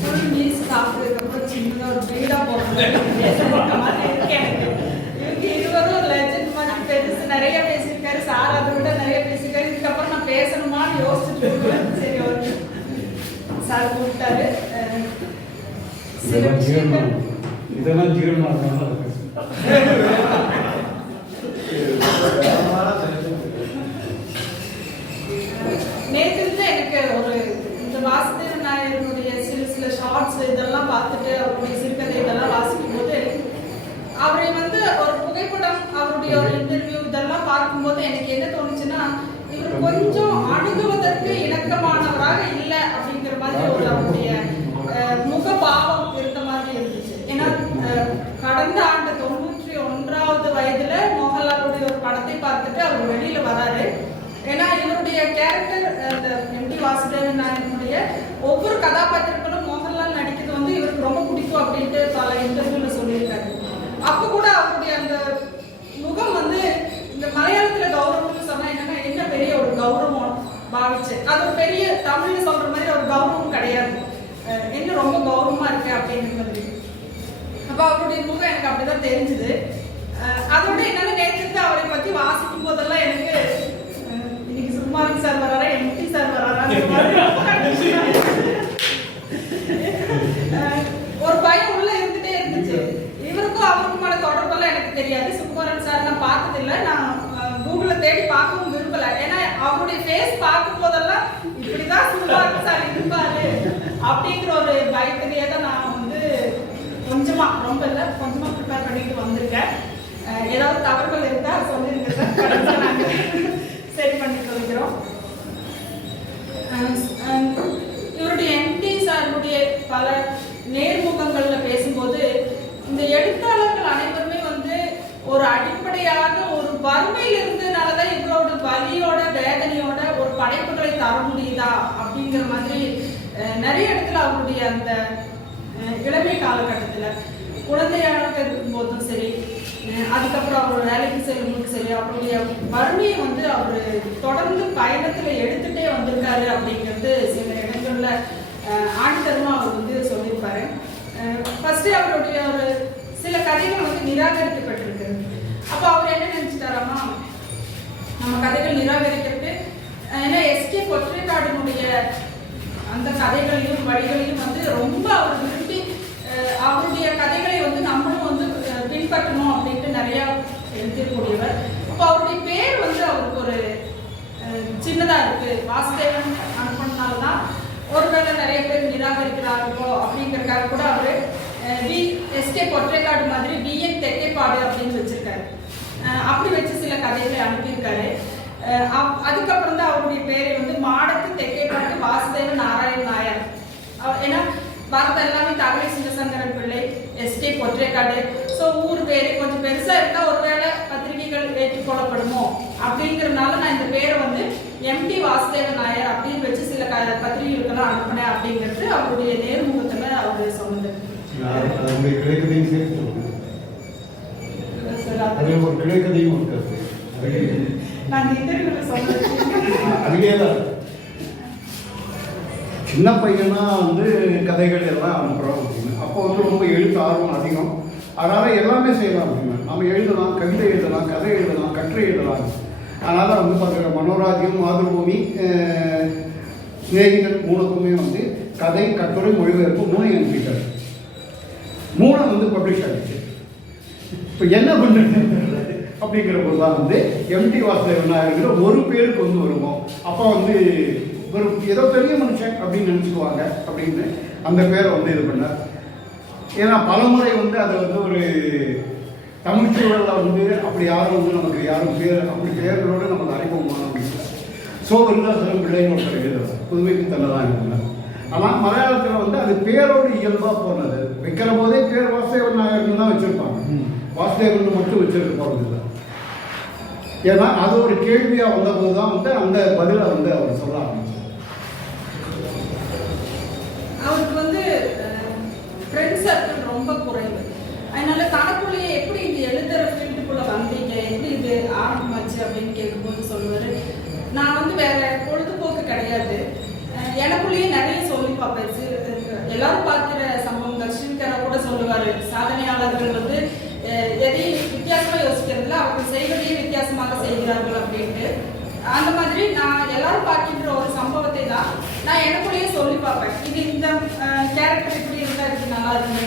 Full meals சாப்பிட்டதுக்கப்புறம் சின்னதாக ஒரு வீடாக போகிற இருவரும் ஒரு லெஜண்ட் மாதிரி பெருசு நிறைய பேசியிருக்காரு சார் அதை விட நிறைய பேசியிருக்காரு இதுக்கப்புறம் நான் பேசணுமான்னு யோசிச்சுட்டு இருக்கேன் சரி ஓகே சார் கூப்பிட்டாரு சில விஷயங்கள் இதெல்லாம் நேற்று எனக்கு ஒரு இந்த வாசுதேவ ஷார்ட்ஸ் இதெல்லாம் பார்த்துட்டு அவருடைய சிறுகதை இதெல்லாம் வாசிக்கும் போது அவரை வந்து ஒரு புகைப்படம் அவருடைய ஒரு இன்டர்வியூ இதெல்லாம் பார்க்கும்போது எனக்கு என்ன தோணுச்சுன்னா இவர் கொஞ்சம் அணுகுவதற்கு இணக்கமானவராக இல்லை அப்படிங்கிற மாதிரி ஒரு அவருடைய அஹ், முகபாவம் இருந்த மாதிரி இருந்துச்சு ஏன்னா அஹ், கடந்த ஆண்டு தொண்ணூற்றி ஒன்றாவது வயதுல மோகன்லாலுடைய ஒரு படத்தை பார்த்துட்டு அவர் வெளியில வராரு ஏன்னா இவருடைய கேரக்டர் அந்த எம்டி வாசுதேவன் நாயகனுடைய ஒவ்வொரு கதாபாத்திரங்களும் மோகன்லால் நடிக்கிறது வந்து இவருக்கு ரொம்ப பிடிக்கும் அப்படின்ட்டு பல இன்டர்வியூல சொல்லியிருக்காரு அப்ப கூட அவருடைய அந்த முகம் வந்து இந்த மலையாளத்துல கௌரவம்னு சொன்னா என்னன்னா என்ன பெரிய ஒரு கௌரவம் பாவிச்சு அது ஒரு பெரிய தமிழ்ல சொல்ற மாதிரி ஒரு கௌரவம் கிடையாது அஹ் என்ன ரொம்ப கௌரவமா இருக்கு அப்படிங்கிற மாதிரி அப்ப எனக்கு அப்படிதான் தெரிஞ்சுது. அதோட என்னன்னா நேற்று அவரை பத்தி வாசிக்கும் போதெல்லாம் எனக்கு இன்னைக்கு சுகுமாரன் சார் வராரா எம்டி சார் வராரா இருந்துச்சு. ஒரு பயம் உள்ள இருந்துட்டே இருந்துச்சு. இவருக்கும் அவருக்குமான தொடர்பெல்லாம் எனக்கு தெரியாது. சுகுமாரன் சார் நான் பார்த்ததில்ல. நான் கூகுள தேடி பார்க்கவும் விரும்பல. ஏன்னா அவருடைய ஃபேஸ் பார்க்கும் போதெல்லாம் இப்படிதான் சுகுமாரன் சார் இருப்பாரு அப்படிங்கிற ஒரு பயத்திலேயே தான் நான் வந்து கொஞ்சமா ரொம்ப இல்லை ஏதாவது தவறுகள் இருந்தா சொல்லிருங்க சார் சரி பண்ணி வைக்கிறோம் இவருடைய எம்டி சாருடைய பல நேர்முகங்கள்ல பேசும்போது இந்த எழுத்தாளர்கள் அனைவருமே வந்து ஒரு அடிப்படையாக ஒரு வறுமையில் இருந்ததுனாலதான் இவரோட வலியோட வேதனையோட ஒரு படைப்புகளை தர முடியுதா அப்படிங்கிற மாதிரி அஹ், நிறைய இடத்துல அவருடைய அந்த அஹ், இளமை காலகட்டத்துல. குழந்தையாக இருக்கும்போதும் சரி அதுக்கப்புறம் அவர் வேலைக்கு செல்லும்போது சரி அவருடைய வறுமையை வந்து அவர் தொடர்ந்து பயணத்துல எடுத்துட்டே வந்திருக்காரு அப்படிங்கிறது சில இடங்கள்ல அஹ், அவர் வந்து சொல்லியிருப்பாரு. ஃபர்ஸ்டே அவருடைய ஒரு சில கதைகள் வந்து நிராகரிக்கப்பட்டிருக்கு. அப்போ அவர் என்ன நினைச்சிட்டாராமா நம்ம கதைகள் நிராகரிக்கிறது ஏன்னா எஸ்கே பொற்றைக்காடினுடைய அந்த கதைகளையும் வழிகளையும் வந்து ரொம்ப அவர் விரும்பி அவருடைய கதைகளை வந்து நம்மளும் வந்து பின்பற்றணும் அப்படின்ட்டு நிறைய எழுதியக்கூடியவர் இப்போ அவருடைய பேர் வந்து அவருக்கு ஒரு சின்னதாக இருக்குது இருக்கு. வாசுதேவன் அனுப்பினால்தான் ஒருவேளை நிறைய பேர் நிராகரிக்கிறார்களோ அப்படிங்கிறக்காக கூட அவர் வி எஸ்கே பொற்றைக்காடு மாதிரி விஎன் தெக்கைப்பாடு அப்படின்னு வச்சிருக்காரு. அப்படி வச்சு சில கதைகளை அனுப்பியிருக்காரு. அப்- அதுக்கப்புறம் தான் அவருடைய பேரை வந்து மாடத்து தெக்கைப்பாட்டு வாசுதேவன் நாராயண் நாயர். ஏன்னா வரது எல்லாமே தகவலை சிவசங்கரன் பிள்ளை எஸ்கே பொற்றைக்காடு. ஸோ ஊர் பேரு கொஞ்சம் பெருசா இருந்தா ஒருவேளை பத்திரிகைகள் ஏற்றுக்கொள்ளப்படுமோ அப்படிங்கறதுனால நான் இந்த பேரை வந்து எம்டி வாசுதேவன் நாயர் அப்படின்னு வச்சு சில க பத்திரிகைகளுக்கெல்லாம் அனுப்பினேன் அப்படிங்கிறது அவருடைய நேர்முகத்துல அவர் சொன்னது. அதனுடைய கிளைக்கதையும் சேர்த்து சின்ன பையனா வந்து கதைகள் எல்லாம் அனுப்புகிறோம் அப்படின்னு. அப்போ வந்து ரொம்ப எழுத்து ஆர்வம் அதிகம். அதனால் எல்லாமே செய்யலாம் அப்படின்னு. நம்ம எழுதலாம் கவிதை எழுதலாம் கதை எழுதலாம் கட்டுரை எழுதலாம். அதனால் வந்து பார்க்குற மனோராஜ்யம் மாதபூமி சிநேகிதர் மூணுக்குமே வந்து கதை கட்டுரை மொழிபெயர்ப்பு மூணு அனுப்பிட்டார். மூணு வந்து பப்ளிஷ் ஆகிடுச்சு இப்போ என்ன பண்ணுறது அப்படிங்கிற போது தான் வந்து எம்டி வாசுதேவன் நாயர்கிற ஒரு பேருக்கு வந்து வருவோம். அப்போ வந்து ஒரு ஏதோ பெரிய மனுஷன் அப்படின்னு நினச்சிக்குவாங்க. அப்படின்னு அந்த பேரை வந்து இது பண்ணார். ஏன்னா பலமுறை வந்து அதை வந்து ஒரு தமிழ் சூழலில் வந்து அப்படி யாரும் வந்து நமக்கு யாரும் பேர் அப்படி பேர்களோடு நமக்கு அறிமுகமான அப்படின்னு சோ விருதாசலம் பிள்ளைன்னு ஒருத்தர் எழுதுறார். புதுமைக்கு தன்னை தான் எழுதினார் ஆனால் மலையாளத்தில் வந்து அது பேரோடு இயல்பாக போனது. வைக்கிற போதே பேர் வாசுதேவன் நாயர்னு தான் வச்சுருப்பாங்க. வாசுதேவன் மட்டும் வச்சிருக்க போகிறதில்ல ஏன்னா அது ஒரு கேள்வியாக வந்தபோது தான் வந்து அந்த பதிலை வந்து அவர் சொல்ல ஆரம்பிச்சார். அவருக்கு வந்து ஃப்ரெண்ட்ஸ் சர்க்கிள் ரொம்ப குறைவு. அதனால தனக்குள்ளேயே எப்படி இந்த எழுதுற ஃபீல்டுக்குள்ள வந்தீங்க? எப்படி இது ஆரம்பமாச்சு அப்படின்னு கேட்கும்போது சொல்லுவார் நான் வந்து வேற பொழுதுபோக்கு கிடையாது. எனக்குள்ளேயே நிறைய சொல்லி பார்ப்பேன் சி- எல்லாரும் கூட சொல்லுவார். சாதனையாளர்கள் வந்து எதையும் வித்தியாசமாக யோசிக்கிறதுல அவர்கள் செய்வதையும் வித்தியாசமாக செய்கிறார்கள் அப்படின்ட்டு. அந்த மாதிரி நான் எல்லாரும் பார்க்கின்ற ஒரு சம்பவத்தை தான் நான் எனக்குள்ளேயே சொல்லி பார்ப்பேன். இது இந்த கேரக்டர் இப்படி இருந்தா இருக்கு நல்லா இருக்குமே?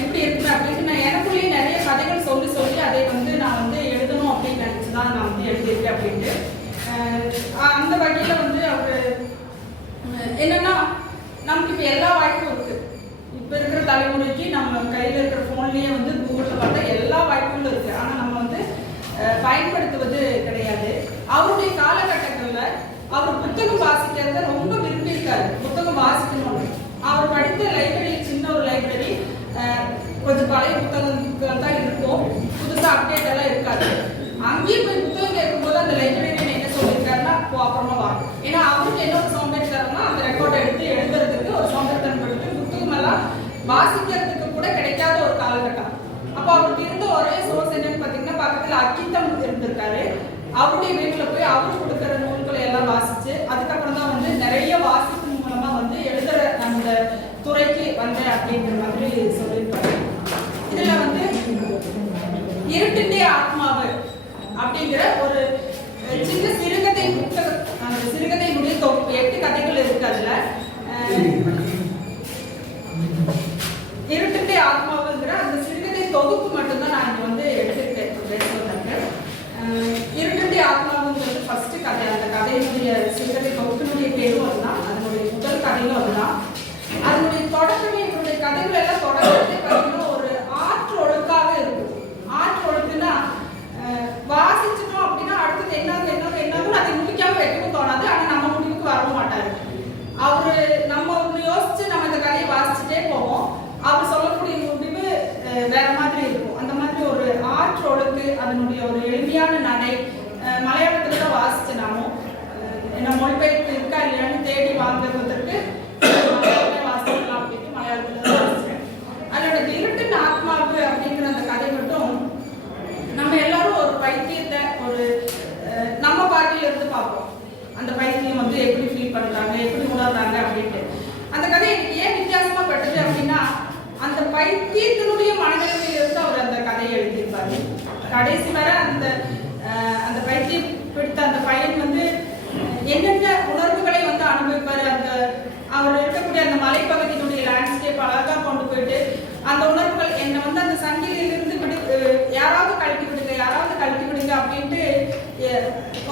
இப்படி இருக்கு அப்படின்னு நான் எனக்குள்ளேயே நிறைய கதைகள் சொல்லி சொல்லி அதை வந்து நான் வந்து எழுதணும் அப்படின்னு நினைச்சு தான் நான் வந்து எழுதியிருக்கேன் அப்படின்ட்டு. அந்த வகையில் வந்து அவர் என்னன்னா நமக்கு இப்போ எல்லா வாய்ப்பும் இருக்கு. இப்போ இருக்கிற தலைமுறைக்கு நம்ம கையில் இருக்கிற ஃபோன்லேயே வந்து கூகுளில் பார்த்தா எல்லா வாய்ப்புகளும் இருக்கு. ஆனால் நம்ம வந்து பயன்படுத்துவது கிடையாது. அவருடைய காலகட்டங்களில் அவர் புத்தகம் வாசிக்கிறத ரொம்ப புத்தகம் வாசிக்கணும் அவர் படித்த லைப்ரரி சின்ன ஒரு லைப்ரரி கொஞ்சம் பழைய புத்தகங்கள் தான் இருக்கும். புதுசாக அப்டேட் எல்லாம் இருக்காது. அங்கேயும் போய் புத்தகம் கேட்கும்போது அந்த லைப்ரரியன் என்ன சொல்லியிருக்காருன்னா போ அப்புறமா வா. ஏன்னா அவருக்கு என்ன ஒரு சோம்பேறித்தனம்னா அந்த ரெக்கார்டை எடுத்து எழுதுறதுக்கு ஒரு சோம்பேறித்தனம் பட்டு புத்தகம் எல்லாம் வாசிக்கிறதுக்கு கூட கிடைக்காத ஒரு காலகட்டம். அப்போ அவருக்கு இருந்த ஒரே சோர்ஸ் என்னன்னு பார்த்தீங்கன்னா பக்கத்தில் அக்கித்தம் இருந்திருக்காரு. அவருடைய வீட்டில் போய் அவர் கொடுக்குற நூல்களை எல்லாம் வாசிச்சு அதுக்கப்புறம் தான் வந்து நிறைய வாசிப்பு மூலமா வந்து எழுதுற அந்த அப்படிங்கிற மாதிரி சொல்லியிருப்பாரு. இதுல வந்து இருட்டுட்டே ஆத்மாவு அப்படிங்கிற ஒரு அஹ், சின்ன சிறுகதை புத்தக அந்த சிறுகதையினுடைய தொகுப்பு எட்டு கதைகள் இருக்கு அதுல அஹ், இருட்டுட்டே ஆத்மாவுங்கிற அந்த சிறுகதை தொகுப்பு மட்டும்தான் நான் இங்க வந்து எடுத்துக்கிட்டேன் பேசுவதற்கு அஹ், இருட்டுட்டே ஆத்மாவுங்கிறது ஃபர்ஸ்ட் கதை அந்த கதையினுடைய சிறுகதை தொகுப்பினுடைய பேரும் அதுதான் அதனுடைய முதல் கதையும் அதுதான் அதனுடைய தொடக்கமே என்னுடைய கதைகள் எல்லாம் தொடக்கமே பார்த்தீங்கன்னா ஒரு ஆற்று ஒழுக்காக இருக்கும் ஆற்று ஒழுக்குன்னா அஹ், வாசிச்சிட்டோம் அப்படின்னா அடுத்தது என்னாகும் என்னாகும் என்னாகும் அதை முடிக்காம வைக்கவும் தோணாது ஆனா நம்ம முடிவுக்கு வரவும் மாட்டாரு அவரு நம்ம ஒண்ணு யோசிச்சு நம்ம இந்த கதையை வாசிச்சுட்டே போவோம் அவர் சொல்லக்கூடிய முடிவு அஹ், வேற மாதிரி இருக்கும் அந்த மாதிரி ஒரு ஆற்று ஒழுக்கு அதனுடைய ஒரு எளிமையான மலையாளத்துல தான் வாசிச்சேன் நானும் என்ன மொழிபெயர்ப்பு இருக்கா இல்லையான்னு தேடி வாங்குறதுக்கு மலையாளமே வாசிக்கலாம் அப்படின்னு மலையாளத்தில் தான் வாசிச்சேன் அதோட இந்த இருட்டின் ஆத்மாவு அப்படிங்கிற அந்த கதை மட்டும் நம்ம எல்லாரும் ஒரு பைத்தியத்தை ஒரு நம்ம பார்வையில இருந்து பார்ப்போம். அந்த பைத்தியம் வந்து எப்படி ஃபீல் பண்றாங்க எப்படி உணர்றாங்க அப்படின்ட்டு. அந்த கதை எனக்கு ஏன் வித்தியாசமா பட்டது அப்படின்னா அந்த பைத்தியத்தினுடைய மனநிலைமையில இருந்து அவர் அந்த கதையை எழுதியிருப்பாரு. கடைசி வரை அந்த அந்த பயிற்சியை பிடித்த அந்த பையன் வந்து என்னென்ன உணர்வுகளை வந்து அனுபவிப்பார்? அந்த அவர் இருக்கக்கூடிய அந்த மலைப்பகுதியினுடைய லேண்ட்ஸ்கேப் அழகாக கொண்டு போயிட்டு அந்த உணர்வுகள் என்னை வந்து அந்த சங்கிலியிலிருந்து விடு யாராவது கழட்டி விடுங்க யாராவது கழட்டி விடுங்க அப்படின்ட்டு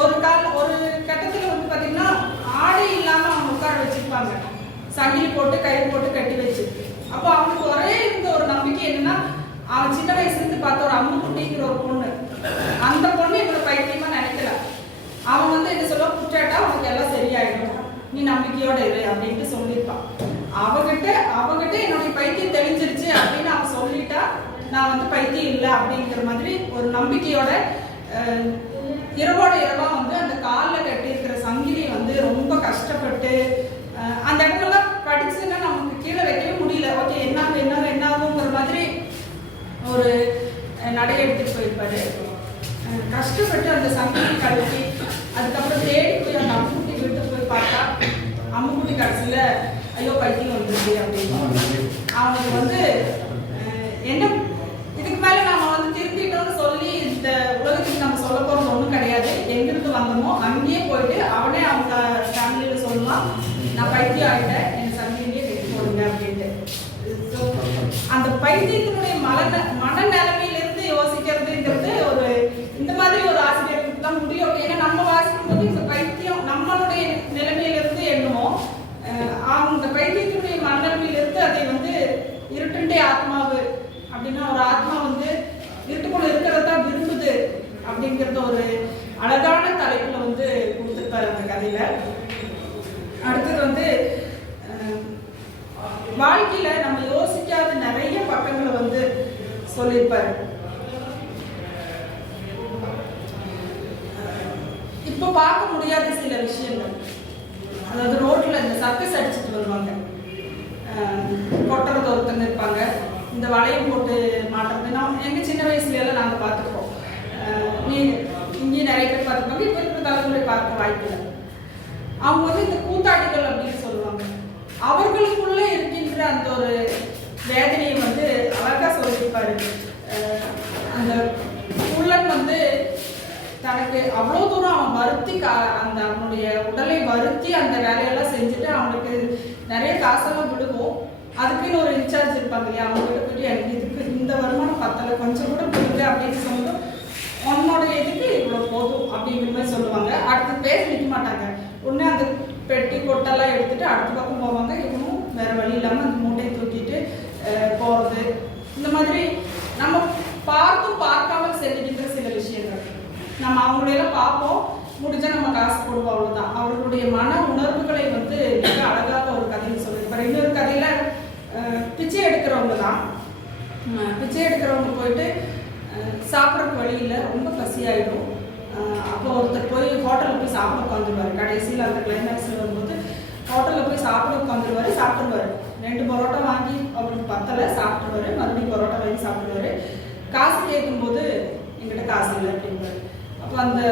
ஒரு கால ஒரு கட்டத்தில் வந்து பார்த்தீங்கன்னா ஆடை இல்லாமல் அவங்க உட்கார வச்சிருப்பாங்க. சங்கிலி போட்டு கயிறு போட்டு கட்டி வச்சு. அப்போ அவனுக்கு ஒரே இருந்த ஒரு நம்பிக்கை என்னன்னா அவன் சின்ன வயசுலேருந்து பார்த்த ஒரு அம்மு குட்டிங்கிற ஒரு பொண்ணு அந்த பொண்ணு இவனை பைத்தியமா நினைக்கல அவன் வந்து என்ன சொல்ல குற்றாட்டா அவனுக்கு எல்லாம் சரியாயிடும் நீ நம்பிக்கையோட இரு அப்படின்ட்டு சொல்லியிருப்பான் அவகிட்ட அவகிட்ட என்னுடைய பைத்தியம் தெளிஞ்சிருச்சு அப்படின்னு அவன் சொல்லிட்டா நான் வந்து பைத்தியம் இல்லை அப்படிங்கிற மாதிரி ஒரு நம்பிக்கையோட இரவோட இரவா வந்து அந்த காலில் கட்டியிருக்கிற சங்கிலி வந்து ரொம்ப கஷ்டப்பட்டு அந்த இடத்துலலாம் படிச்சுன்னா நமக்கு கீழே வைக்கவே முடியல. ஓகே என்ன என்ன என்ன ஆகுங்கிற மாதிரி ஒரு நடை எடுத்துட்டு போயிருப்பாரு. கஷ்டப்பட்டு அந்த சங்கிலி கழுவி அதுக்கப்புறம் தேடி போய் அந்த அம்முக்குட்டி விட்டு போய் பார்த்தா அம்முக்குட்டி கடைசியில ஐயோ பைத்தியம் வந்துருச்சு அப்படின்னு. அவனுக்கு வந்து என்ன இதுக்கு மேல நாம வந்து திருத்திட்டோம்னு சொல்லி இந்த உலகத்துக்கு நம்ம சொல்ல போறது ஒண்ணும் கிடையாது எங்கிருந்து வந்தோமோ அங்கேயே போயிட்டு அவனே அவங்க ஃபேமிலியில சொல்லலாம் நான் பைத்தியம் ஆயிட்டேன் என் சங்கிலியே கட்டி போடுங்க அப்படின்ட்டு So, அந்த பைத்தியத்தினுடைய மன மனநிலைமையிலிருந்து யோசிக்கிறதுங்கிறது ஒரு இந்த மாதிரி ஒரு ஆசிரியருக்கு தான் முடியும் ஏன்னா நம்ம வாசிக்கும் போது இந்த பைத்தியம் நம்மளுடைய நிலைமையிலிருந்து எண்ணுவோம் அஹ் அந்த பைத்தியத்தினுடைய மனநிலைமையிலிருந்து அதை வந்து இருட்டுண்டே ஆத்மாவு அப்படின்னா ஒரு ஆத்மா வந்து இருட்டுக்குள்ள இருக்கிறதா விரும்புது அப்படிங்கிறத ஒரு அழகான தலைப்புல வந்து கொடுத்துருப்பாரு அந்த கதையில. அடுத்தது வந்து வாழ்க்கையில நம்ம யோசிக்காத நிறைய பக்கங்களை வந்து சொல்லியிருப்பாரு. அந்த ஒரு வேதனையை வந்து அழகாக சொல்லியிருப்பாரு அந்த குள்ளன் வந்து தனக்கு அவ்வளோ தூரம் அவன் வருத்தி கா அந்த அவனுடைய உடலை வருத்தி அந்த வேலையெல்லாம் செஞ்சுட்டு அவனுக்கு நிறைய காசெல்லாம் விடுவோம். அதுக்குன்னு ஒரு இன்சார்ஜ் இருப்பாங்க இல்லையா? அவங்ககிட்ட போயிட்டு எனக்கு இதுக்கு இந்த வருமானம் பத்தலை கொஞ்சம் கூட பிடிக்கல அப்படின்னு சொல்லும் உன்னோட இதுக்கு இவ்வளோ போதும் அப்படிங்கிற மாதிரி சொல்லுவாங்க. அடுத்து பேச நிற்க மாட்டாங்க. உடனே அந்த பெட்டி கொட்டெல்லாம் எடுத்துட்டு அடுத்த பக்கம் போவாங்க. இவனும் வேற வழி இல்லாமல் அந்த மூட்டையை தூக்கிட்டு போகிறது போறது. இந்த மாதிரி நம்ம பார்த்தும் பார்க்காம செஞ்சுக்கின்ற சில விஷயங்கள். நம்ம அவங்களையெல்லாம் பார்ப்போம். முடிஞ்சா நம்ம காசு போடுவோம் அவ்வளவுதான். அவர்களுடைய மன உணர்வுகளை வந்து மிக அழகாக ஒரு கதையில் சொல்லியிருப்பாரு இன்னொரு கதையில பிச்சை எடுக்கிறவங்க தான். பிச்சை எடுக்கிறவங்க போயிட்டு சாப்பிட்றதுக்கு வழியில் ரொம்ப பசியாயிடும். அப்போ ஒருத்தர் போய் ஹோட்டலில் போய் சாப்பிட உட்காந்துருவார் கடைசியில் அந்த கிளைமேக்ஸில் வரும்போது ஹோட்டலில் போய் சாப்பிட உட்காந்துருவாரு சாப்பிடுவாரு ரெண்டு பரோட்டா வாங்கி அவருக்கு பத்தலை சாப்பிடுவாரு மறுபடியும் பரோட்டா வாங்கி சாப்பிடுவாரு காசு கேட்கும்போது என்கிட்ட காசு இல்லை அப்படின்பாரு அப்போ அந்த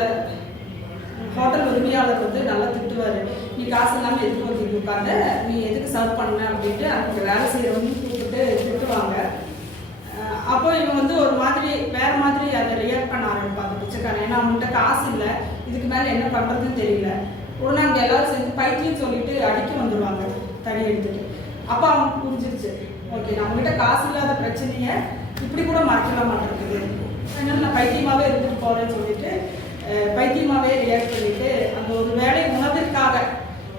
ஹோட்டல் உரிமையாளர் வந்து நல்லா திட்டுவார். நீ காசு இல்லாமல் எதுக்கு வந்து உட்காந்த நீ எதுக்கு சர்வ் பண்ண அப்படின்ட்டு அங்கே வேலை செய்கிறவங்க கூப்பிட்டு திட்டுவாங்க. அப்போ இவன் வந்து ஒரு மாதிரி வேற மாதிரி அதை ரியாக்ட் பண்ண ஆரம்பிப்பாங்க பிச்சைக்காரன். ஏன்னா அவங்கள்ட்ட காசு இல்லை இதுக்கு மேலே என்ன பண்ணுறதுன்னு தெரியல. உடனே அங்கே எல்லாரும் சேர்ந்து பைத்தியம் சொல்லிட்டு அடிக்க வந்துடுவாங்க தடி எடுத்துட்டு. அப்போ அவனுக்கு புரிஞ்சிருச்சு. ஓகே நம்மகிட்ட காசு இல்லாத பிரச்சனையை இப்படி கூட மாற்றிட மாட்டேங்குது. அதனால நான் பைத்தியமாவே இருந்துட்டு போறேன்னு சொல்லிட்டு பைத்தியமாகவே பைத்தியமாவே ரியாக்ட் பண்ணிட்டு அந்த ஒரு வேலை உணவிற்காக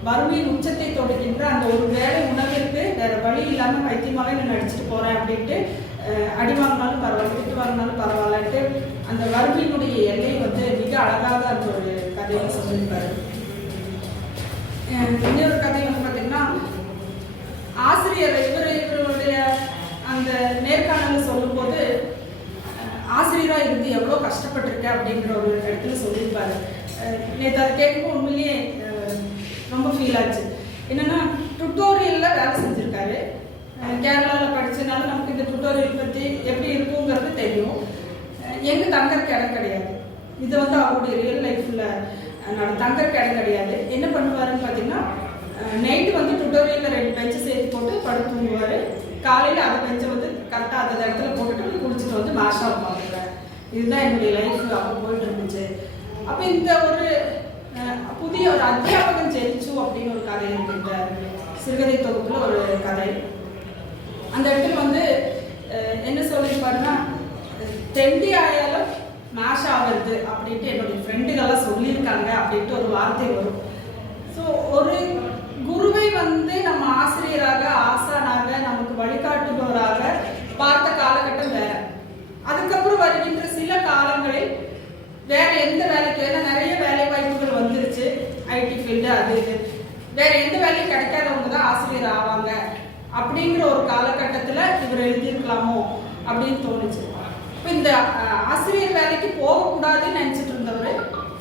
வறுமையின் உச்சத்தை தொடுகின்ற அந்த ஒரு வேலை உணவிற்கு வேற வழி இல்லாம பைத்தியமாவே நான் நடிச்சிட்டு போறேன் அப்படின்ட்டு அடி வாங்கினாலும் பரவாயில்ல திட்டு வாங்கினாலும் பரவாயில்லன்ட்டு அந்த வறுமையினுடைய எல்லை வந்து மிக அழகாக அந்த ஒரு கதையை சொல்லியிருப்பாரு. இன்னொரு கதை வந்து பார்த்தீங்கன்னா ஆசிரியர் இவர் இவருடைய அந்த நேர்காணல சொல்லும்போது ஆசிரியராக இருந்து எவ்வளோ கஷ்டப்பட்டிருக்கேன் அப்படிங்கிற ஒரு இடத்துல சொல்லியிருப்பாரு. நேற்று அதை கேட்கும்போது உண்மையிலேயே ரொம்ப ஃபீல் ஆச்சு. என்னென்னா டுட்டோரியலில் வேலை செஞ்சுருக்காரு. கேரளாவில் படித்ததுனால நமக்கு இந்த டுட்டோரியல் பற்றி எப்படி இருக்குங்கிறது தெரியும். எங்கே எங்க தங்கறதுக்கு இடம் கிடையாது. இது வந்து அவருடைய ரியல் லைஃப்பில் என்னோட தங்கறதுக்கு இடம் கிடையாது. என்ன பண்ணுவாருன்னு பார்த்தீங்கன்னா நைட்டு வந்து டுட்டோரியலில் ரெண்டு பெஞ்சு சேர்த்து போட்டு படுத்து தூங்குவார். காலையில் அந்த பெஞ்சை வந்து கரெக்டாக அந்த இடத்துல போட்டுட்டு குடிச்சிட்டு வந்து மாஷாக பார்த்துருவேன் இதுதான் என்னுடைய லைஃப் அப்போ போயிட்டு இருந்துச்சு. அப்போ இந்த ஒரு புதிய ஒரு அத்தியாபகம் ஜெயிச்சு அப்படின்னு ஒரு கதை இருக்கின்ற சிறுகதை தொகுப்பில் ஒரு கதை. அந்த இடத்துல வந்து என்ன சொல்லியிருப்பாருன்னா தெண்டி ஆயாலும் மேஷ் ஆகிறது அப்படின்ட்டு என்னுடைய ஃப்ரெண்டுகள்லாம் சொல்லியிருக்காங்க அப்படின்ட்டு ஒரு வார்த்தை வரும். ஸோ ஒரு குருவை வந்து நம்ம ஆசிரியராக ஆசானாக நமக்கு வழிகாட்டுபவராக பார்த்த காலகட்டம் வேற. அதுக்கப்புறம் வருகின்ற சில காலங்களில் வேற எந்த வேலைக்கு ஏன்னா நிறைய வேலை வாய்ப்புகள் வந்துருச்சு. ஐடி ஃபீல்டு அது இது. வேற எந்த வேலையும் கிடைக்காதவங்க தான் ஆசிரியர் ஆவாங்க. அப்படிங்கிற ஒரு காலகட்டத்தில் இவர் எழுதியிருக்கலாமோ அப்படின்னு தோணுச்சு. இப்போ இந்த ஆசிரியர் வேலைக்கு போகக்கூடாதுன்னு நினச்சிட்டு இருந்தவர்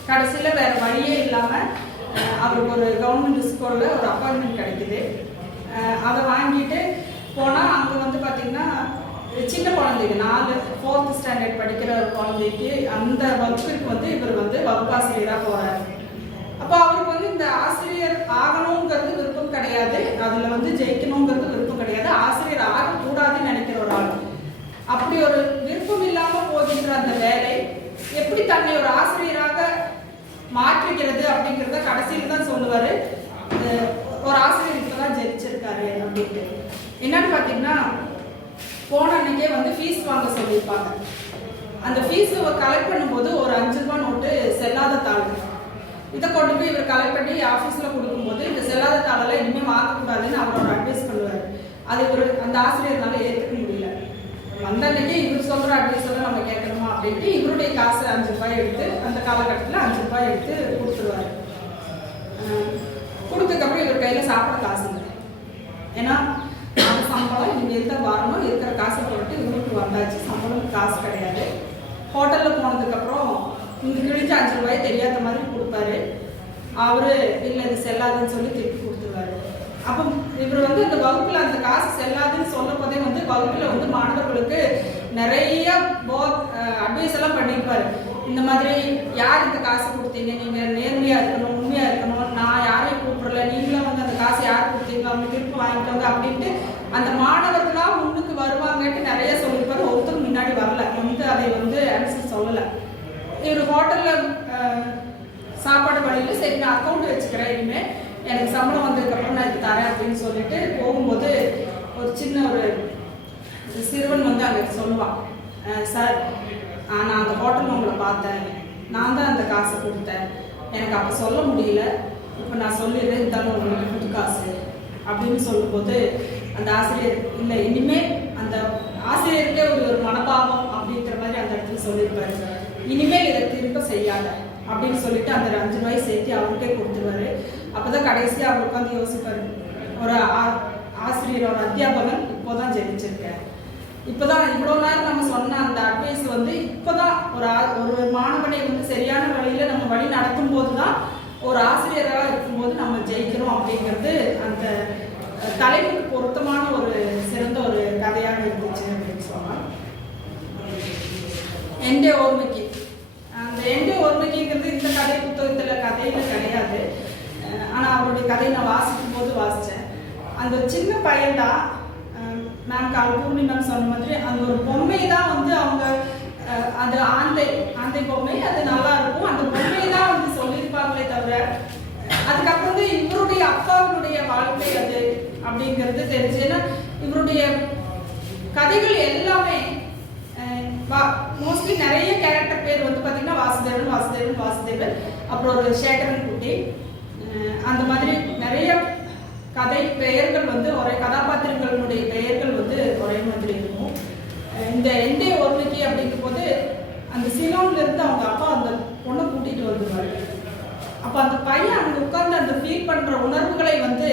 கடைசியில் வேறு வழியே இல்லாமல் அவருக்கு ஒரு கவர்மெண்ட் ஸ்கூலில் ஒரு அப்பாயின்மெண்ட் கிடைக்குது. அதை வாங்கிட்டு போனால் அங்கே வந்து பார்த்திங்கன்னா சின்ன குழந்தைங்க நாலு ஃபோர்த் ஸ்டாண்டர்ட் படிக்கிற ஒரு குழந்தைக்கு அந்த வகுப்பிற்கு வந்து இவர் வந்து வகுப்பாசிரியராக போகிறாரு அப்போ அவருக்கு வந்து இந்த ஆசிரியர் ஆகணுங்கிறது விருப்பம் கிடையாது. அதில் வந்து ஜெயிக்கணுங்கிறது விருப்பம் கிடையாது. ஆசிரியர் ஆகக்கூடாதுன்னு நினைக்கிற ஒரு ஆள். அப்படி ஒரு போகின்ற அந்த வேலை எப்படி தன்னை ஒரு ஆசிரியராக மாற்றிக்கிறது அப்படிங்கிறத கடைசியில் தான் சொல்லுவாரு. ஒரு ஆசிரியர் இப்பதான் ஜெயிச்சிருக்காரு அப்படின்ட்டு என்னன்னு பார்த்தீங்கன்னா போன அன்னைக்கே வந்து ஃபீஸ் வாங்க சொல்லியிருப்பாங்க. அந்த ஃபீஸ் கலெக்ட் பண்ணும்போது ஒரு அஞ்சு ரூபாய் நோட்டு செல்லாத தாள். இதை கொண்டு போய் இவர் கலெக்ட் பண்ணி ஆஃபீஸில் கொடுக்கும்போது இந்த செல்லாத தாளெல்லாம் இனிமேல் வாங்கக்கூடாதுன்னு ஒரு அட்வைஸ் பண்ணுவார். அது ஒரு அந்த ஆசிரியர்னால ஏற்றுக்க முடியும் வந்த அன்னைக்கே இவர் சொல்கிற அப்படின்னு சொல்ல நம்ம கேட்கணுமா அப்படின்ட்டு இவருடைய காசு அஞ்சு ரூபாய் எடுத்து அந்த காலகட்டத்தில் அஞ்சு ரூபாய் எடுத்து கொடுத்துருவாரு. கொடுத்ததுக்கப்புறம் இவர் கையில் சாப்பிட காசு ஏன்னா அந்த சம்பளம் இனிமேல் தான் வரணும். இருக்கிற காசை போட்டு இவருக்கு வந்தாச்சு. சம்பளம் காசு கிடையாது. ஹோட்டலில் போனதுக்கப்புறம் இங்கே கிழிஞ்ச அஞ்சு ரூபாய் தெரியாத மாதிரி கொடுப்பாரு. அவரு இல்லை இது செல்லாதுன்னு சொல்லி திட்டு அப்போ இவர் வந்து அந்த வகுப்புல அந்த காசு செல்லாதுன்னு சொல்லும் போதே வந்து வகுப்புல வந்து மாணவர்களுக்கு நிறைய அட்வைஸ் எல்லாம் பண்ணியிருப்பாரு. இந்த மாதிரி யார் இந்த காசு கொடுத்தீங்க? நீங்க நேர்மையா இருக்கணும் உண்மையா இருக்கணும். நான் யாரையும் கூப்பிடல. நீங்களும் வந்து அந்த காசு யார் கொடுத்தீங்க? அவங்க திருப்பி வாங்கிக்கோங்க அப்படின்ட்டு அந்த மாணவர்களா முன்னுக்கு வருவாங்கன்ட்டு நிறைய சொல்லியிருப்பாரு. ஒருத்தரும் முன்னாடி வரல. வந்து அதை வந்து ஆன்சர் சொல்லல. இவர் ஹோட்டலில் சாப்பாடு வழியில சரி நான் அக்கௌண்ட் வச்சுக்கிறேன் இனிமேல் எனக்கு சம்பளம் வந்ததுக்கப்புறம் நான் இது தரேன் அப்படின்னு சொல்லிட்டு போகும்போது ஒரு சின்ன ஒரு சிறுவன் வந்து அங்கே சொல்லுவான் சார் நான் அந்த ஹோட்டலில் உங்களை பார்த்தேன். நான் தான் அந்த காசை கொடுத்தேன். எனக்கு அப்போ சொல்ல முடியல. இப்போ நான் சொல்லிடுறேன் இருந்தாலும் உங்களுக்கு புது காசு அப்படின்னு சொல்லும்போது அந்த ஆசிரியர் இல்லை இனிமேல் அந்த ஆசிரியருக்கே ஒரு ஒரு மனபாவம் அப்படிங்கிற மாதிரி அந்த இடத்துல சொல்லியிருப்பாரு. இனிமேல் இதை திரும்ப செய்யாத அப்படின்னு சொல்லிட்டு அந்த அஞ்சு ரூபாய் சேர்த்து அவருக்கே கொடுத்துருவாரு. அப்பதான் கடைசியாக அவர் உட்காந்து யோசிப்பாரு. ஒரு ஆ- ஆசிரியர் ஒரு அத்தியாபகன் இப்போதான் ஜெயிச்சிருக்கேன் இப்போதான் இவ்வளோ நேரம் நம்ம சொன்ன அந்த அட்வைஸ் வந்து இப்போதான் ஒரு ஆ- ஒரு மாணவனை வந்து சரியான வழியில நம்ம வழி நடத்தும் போது தான் ஒரு ஆசிரியராக இருக்கும்போது நம்ம ஜெயிக்கிறோம் அப்படிங்கிறது அந்த அஹ், பொருத்தமான ஒரு சிறந்த ஒரு கதையாக இருந்துச்சு அப்படின்னு சொல்லலாம் எண்டே ஓர்மைக்கு. அந்த எண்டே ஓர்மைக்குங்கிறது இந்த கதை புத்தகத்தில் கதையில கிடையாது. ஆனால் அவருடைய கதையை நான் வாசிக்கும் போது வாசித்தேன் அந்த சின்ன பையன்தான் மேம் கால் பூர்ணி மேம் சொன்ன மாதிரி அந்த ஒரு பொம்மை தான் வந்து அவங்க அந்த அது ஆந்தை ஆந்தை பொம்மை அது நல்லா இருக்கும். அந்த பொம்மை தான் வந்து சொல்லியிருப்பாங்களே தவிர அதுக்கப்புறம் வந்து இவருடைய அப்பாவுடைய வாழ்க்கை அது அப்படிங்கிறது தெரிஞ்சு. ஏன்னா இவருடைய கதைகள் எல்லாமே மோஸ்ட்லி நிறைய கேரக்டர் பேர் வந்து பார்த்தீங்கன்னா வாசுதேவன் வாசுதேவன் வாசுதேவன் அப்புறம் ஒரு சேகரன் குட்டி. அந்த மாதிரி நிறைய கதை பெயர்கள் வந்து ஒரே கதாபாத்திரங்களுடைய பெயர்கள் வந்து ஒரே மாதிரி இருக்கும். இந்த எந்தே ஒருமைக்கு அப்படிங்கும் போது அந்த சிலோன்ல இருந்து அவங்க அப்பா அந்த பொண்ணை கூட்டிட்டு வந்துருவாரு அப்ப அந்த பையன் அங்க உட்கார்ந்து அந்த ஃபீல் பண்ற உணர்வுகளை வந்து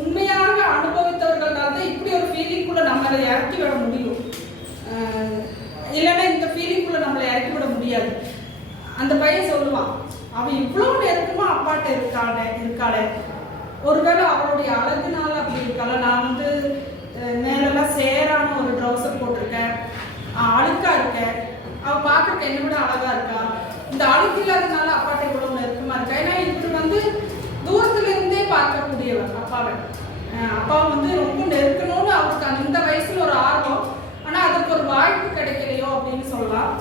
உண்மையாக அனுபவித்தவர்களால் தான் இப்படி ஒரு ஃபீலிங்குள்ள நம்மளை இறக்கி விட முடியும். இல்லைன்னா இந்த ஃபீலிங்குள்ள நம்மளை இறக்கி விட முடியாது. அந்த பையன் சொல்லுவான் அவன் இவ்வளோ நெருக்கமா அப்பாட்ட இருக்காளே இருக்காளே. ஒருவேளை அவளுடைய அழகுனால அப்படி இருக்காள? நான் வந்து அஹ், மேலெல்லாம் சேரான ஒரு ட்ரௌசர் போட்டிருக்கேன். அழுக்கா இருக்கேன். அவள் பார்க்கறதுக்கு என்னை விட அழகா இருக்கா? இந்த அழுக்கு இல்லாதனால அப்பாட்ட இவ்வளோ நெருக்கமா இருக்கா? ஏன்னா இவர் வந்து தூரத்துல இருந்தே பார்க்கக்கூடியவர் அப்பாவை. அப்பா வந்து ரொம்ப நெருக்கணும்னு அவருக்கு அந்த வயசுல ஒரு ஆர்வம். ஆனா அதுக்கு ஒரு வாய்ப்பு கிடைக்கலையோ அப்படின்னு சொல்லலாம்.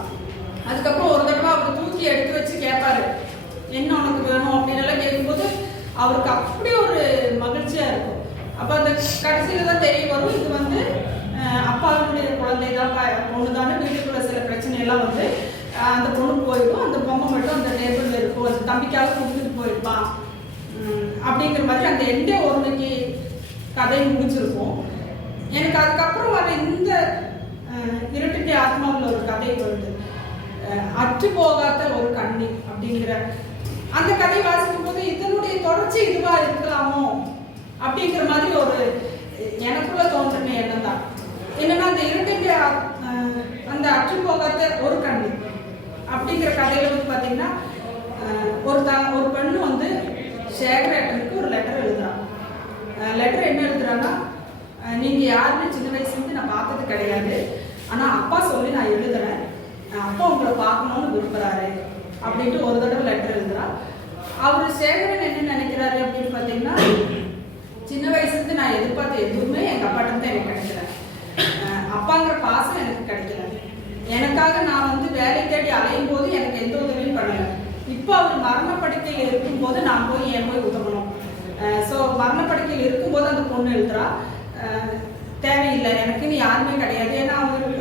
அதுக்கப்புறம் ஒரு தடவை அவர் தூக்கி எடுத்து வச்சு கேட்பாரு என்ன உனக்கு வேணும் அப்படின்னு எல்லாம் கேட்கும்போது அவருக்கு அப்படி ஒரு மகிழ்ச்சியா இருக்கும். அப்ப அந்த கடைசியில தான் தெரிய வரும். இது வந்து அப்பாவினுடைய குழந்தை தான் பொண்ணு தானே வீட்டுக்குள்ள சில பிரச்சனை எல்லாம் வந்து அந்த பொண்ணு போயிருக்கும் அந்த பொம்மை மட்டும் அந்த டேபிள்ல இருக்கும். அந்த தம்பிக்காக கொடுத்துட்டு போயிருப்பான். அப்படிங்கிற மாதிரி அந்த எண்டே ஒருமைக்கு கதை முடிச்சிருக்கும் எனக்கு அதுக்கப்புறம் வர இந்த அஹ், ஆத்மாவில் ஒரு கதை வருது. அற்று போகாத ஒரு கண்ணி அப்படிங்கிற அந்த கதை வாசிக்கும் போது இதனுடைய தொடர்ச்சி இதுவா இருக்கலாமோ அப்படிங்கிற மாதிரி ஒரு எனக்குள்ள தோன்றின எண்ணம் தான் என்னன்னா அந்த இருட்டுட்டி அந்த அற்று போகாத ஒரு கண்ணு அப்படிங்கிற கதையில வந்து பாத்தீங்கன்னா ஒரு த ஒரு பெண்ணு வந்து சேகரேட்டனுக்கு ஒரு லெட்டர் எழுதுறான் லெட்டர் என்ன எழுதுறான்னா நீங்க யாருன்னு சின்ன வயசுலேருந்து நான் பார்த்தது கிடையாது. ஆனா அப்பா சொல்லி நான் எழுதுறேன். அப்பா உங்களை பார்க்கணும்னு விரும்புறாரு. அப்படின்ட்டு ஒரு தடவை லெட்டர் எழுதுறா. அவர் சேகரன் என்ன நினைக்கிறாரு அப்படின்னு பார்த்தீங்கன்னா சின்ன வயசுலேருந்து நான் எதிர்பார்த்த எதுவுமே எங்கள் அப்பாட்ட தான் எனக்கு கிடைக்கல. அப்பாங்கிற பாசம் எனக்கு கிடைக்கல. எனக்காக நான் வந்து வேலை தேடி அலையும் போது எனக்கு எந்த உதவியும் பண்ணல. இப்போ அவர் மரணப்படுக்கையில் இருக்கும்போது நான் போய் ஏன் போய் உதவணும்? ஸோ மரணப்படுக்கையில் இருக்கும்போது அந்த பொண்ணு எழுதுறா. தேவையில்லை எனக்குன்னு யாருமே கிடையாது. ஏன்னா அவங்க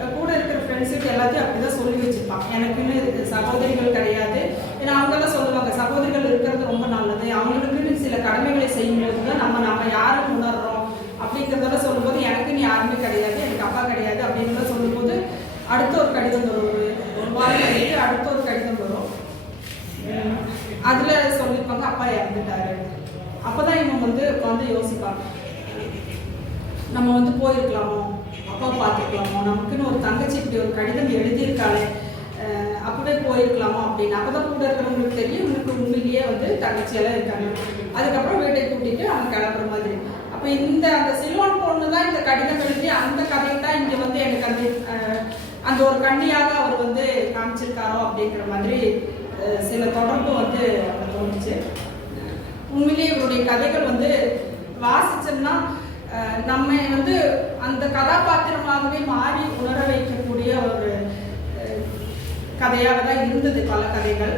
ஃப்ரெண்ட்ஸுக்கு எல்லாத்தையும் அப்படிதான் சொல்லி வச்சிருப்பான் எனக்குன்னு சகோதரிகள் கிடையாது. ஏன்னா தான் சொல்லுவாங்க சகோதரிகள் இருக்கிறது ரொம்ப நல்லது. அவங்களுக்குன்னு சில கடமைகளை செய்யும்போது தான் நம்ம நம்ம யாரும் உணர்றோம் அப்படிங்கிறதெல்லாம் சொல்லும்போது எனக்குன்னு யாருமே கிடையாது எனக்கு அப்பா கிடையாது அப்படின்றத சொல்லும்போது அடுத்த ஒரு கடிதம் வரும். ஒரு வாரம் கழித்து அடுத்த ஒரு கடிதம் வரும். அதில் சொல்லியிருப்பாங்க அப்பா இறந்துட்டாரு. அப்போ தான் இவங்க வந்து உட்காந்து யோசிப்பாங்க. நம்ம வந்து போயிருக்கலாமோ? அப்பா பார்த்துருக்கலாமோ நமக்குன்னு ஒரு தங்கச்சி இப்படி ஒரு கடிதம் எழுதியிருக்காளே அப்பவே போயிருக்கலாமா அப்படின்னு. அப்பதான் கூட இருக்கிறவங்களுக்கு தெரியும் இவனுக்கு உண்மையிலேயே வந்து தங்கச்சியெல்லாம் இருக்காங்க. அதுக்கப்புறம் வீட்டை கூட்டிட்டு அவங்க கிளம்புற மாதிரி. அப்போ இந்த அந்த சிலோன் பொண்ணு தான் இந்த கடிதம் எழுதி அந்த கதை தான் இங்கே வந்து எனக்கு அந்த அந்த ஒரு கண்ணியாக அவர் வந்து காமிச்சிருக்காரோ அப்படிங்கிற மாதிரி சில தொடர்பு வந்து தோணுச்சு உண்மையிலேயே இவருடைய கதைகள் வந்து வாசிச்சோம்னா நம்ம வந்து அந்த கதாபாத்திரமாகவே மாறி உணர வைக்கக்கூடிய ஒரு கதையாக தான் இருந்தது பல கதைகள்.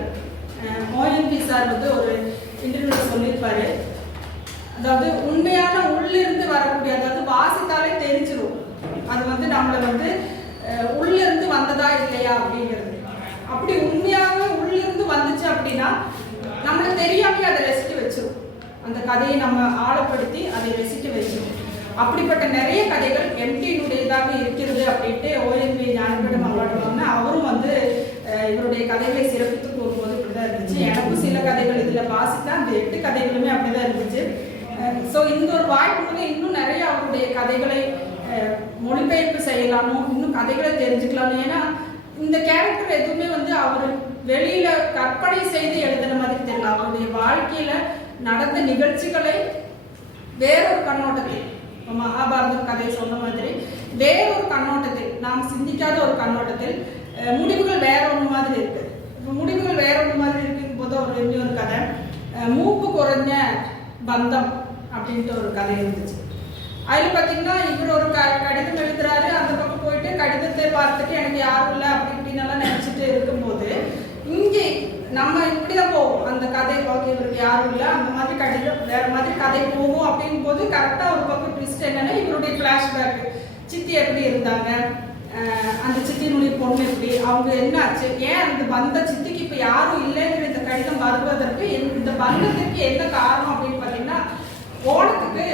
மோயன்பி சார் வந்து ஒரு இன்டர்வியூ சொல்லியிருப்பாரு. அதாவது உண்மையான உள்ளிருந்து வரக்கூடிய அதாவது வாசித்தாலே தெரிஞ்சிடும் அது வந்து நம்மளை வந்து உள்ளிருந்து வந்ததா இல்லையா அப்படிங்கிறது. அப்படி உண்மையாக உள்ளிருந்து வந்துச்சு அப்படின்னா நம்மளுக்கு தெரியாமலே அதை ரசிக்க வச்சிடும் அந்த கதையை நம்ம ஆழப்படுத்தி அதை ரசிக்க வச்சிடும் அப்படிப்பட்ட நிறைய கதைகள் எம்டியினுடையதாக இருக்கிறது அப்படின்ட்டு ஓஎன்பி ஞானப்பீடம் அவார்டு அவரும் வந்து இவருடைய கதைகளை சிறப்பித்து கூறும்போது இப்படிதான் இருந்துச்சு. எனக்கும் சில கதைகள் இதில் வாசித்தா அந்த எட்டு கதைகளுமே அப்படிதான் இருந்துச்சு. ஸோ இந்த ஒரு வாய்ப்பு வந்து இன்னும் நிறைய அவருடைய கதைகளை மொழிபெயர்ப்பு செய்யலாமோ இன்னும் கதைகளை தெரிஞ்சுக்கலாமோ ஏன்னா இந்த கேரக்டர் எதுவுமே வந்து அவர் வெளியில கற்பனை செய்து எழுதுன மாதிரி தெரியல. அவருடைய வாழ்க்கையில நடந்த நிகழ்ச்சிகளை வேறொரு கண்ணோட்டத்தில் மகாபாரதம் கதை சொன்ன மாதிரி வேறொரு கண்ணோட்டத்தில் நாம் சிந்திக்காத ஒரு கண்ணோட்டத்தில் முடிவுகள் வேற ஒன்று மாதிரி இருக்கு. முடிவுகள் வேற ஒன்று மாதிரி இருக்கும் போது ஒரு இன்னொரு கதை மூப்பு குறைஞ்ச பந்தம் அப்படின்ட்டு ஒரு கதை இருந்துச்சு. அதில் பார்த்தீங்கன்னா இவர் ஒரு க கடிதம் எழுதுறாரு. அந்த பக்கம் போயிட்டு கடிதத்தை பார்த்துட்டு எனக்கு யாரும் இல்லை அப்படி இப்படின்னு எல்லாம் நினச்சிட்டு இருக்கும்போது இங்கே நம்ம இப்படி தான் போவோம். அந்த யாரும் இல்லை. அந்த மாதிரி கடையில் வேற மாதிரி கதை போகும் அப்படிங்கும் போது கரெக்டாக ஒரு பக்கம் ட்விஸ்ட் என்னன்னா இவருடைய ஃப்ளாஷ்பேக் சித்தி எப்படி இருந்தாங்க? அந்த சித்தியினுடைய பொண்ணு எப்படி? அவங்க என்ன ஆச்சு? ஏன் அந்த வந்த சித்திக்கு இப்போ யாரும் இல்லைங்கிற இந்த கடிதம் வருவதற்கு இந்த- இந்த பந்தத்துக்கு என்ன காரணம் அப்படின்னு பார்த்தீங்கன்னா ஓணத்துக்கு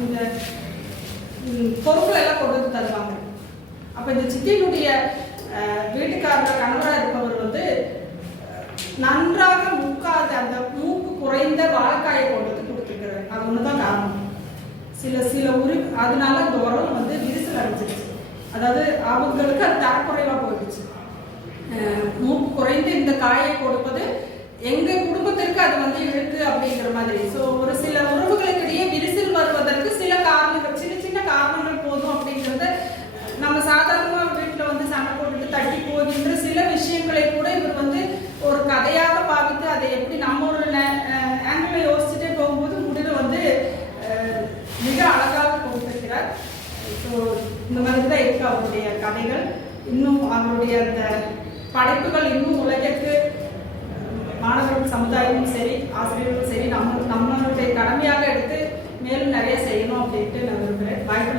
இந்த பொருட்கள் எல்லாம் கொண்டு வந்து தருவாங்க. அப்போ இந்த சித்தியினுடைய வீட்டுக்காரர் கணவராக இருப்பவர் நன்றாக முக்காத அந்த மூக்கு குறைந்த வாழைக்காயை கொண்டு வந்து கொடுத்துருக்கிறார் அது ஒண்ணுதான் காரணம். சில சில உரி அதனால இந்த உரம் வந்து விரிசல் அடைஞ்சிருச்சு. அதாவது அவங்களுக்கு அது தரக்குறைவா போயிடுச்சு. மூக்கு குறைந்து இந்த காயை கொடுப்பது எங்க குடும்பத்திற்கு அது வந்து இழுக்கு அப்படிங்கிற மாதிரி. ஸோ ஒரு சில உறவுகளுக்கிடையே விரிசல் வருவதற்கு சில காரணங்கள் சின்ன சின்ன காரணங்கள் போதும் அப்படிங்கிறத நம்ம சாதாரணமாக வீட்டில் வந்து சண்டை போட்டுட்டு தட்டி போகின்ற சில விஷயங்களை கூட இவர் வந்து ஒரு கதையாக பாவித்து அதை எப்படி நம்ம ஒரு யோசிச்சுட்டே போகும்போது முடிவில் வந்து மிக அழகாக கொடுத்திருக்கிறார். ஸோ இந்த மாதிரி தான் இருக்கு அவருடைய கதைகள். இன்னும் அவருடைய அந்த படைப்புகள் இன்னும் உலகிற்கு மாணவர்கள் சமுதாயமும் சரி ஆசிரியர்களும் சரி நம்ம நம்மளுடைய கடமையாக எடுத்து மேலும் நிறைய செய்யணும் அப்படின்ட்டு நான் விரும்புகிறேன் வாய்ப்பு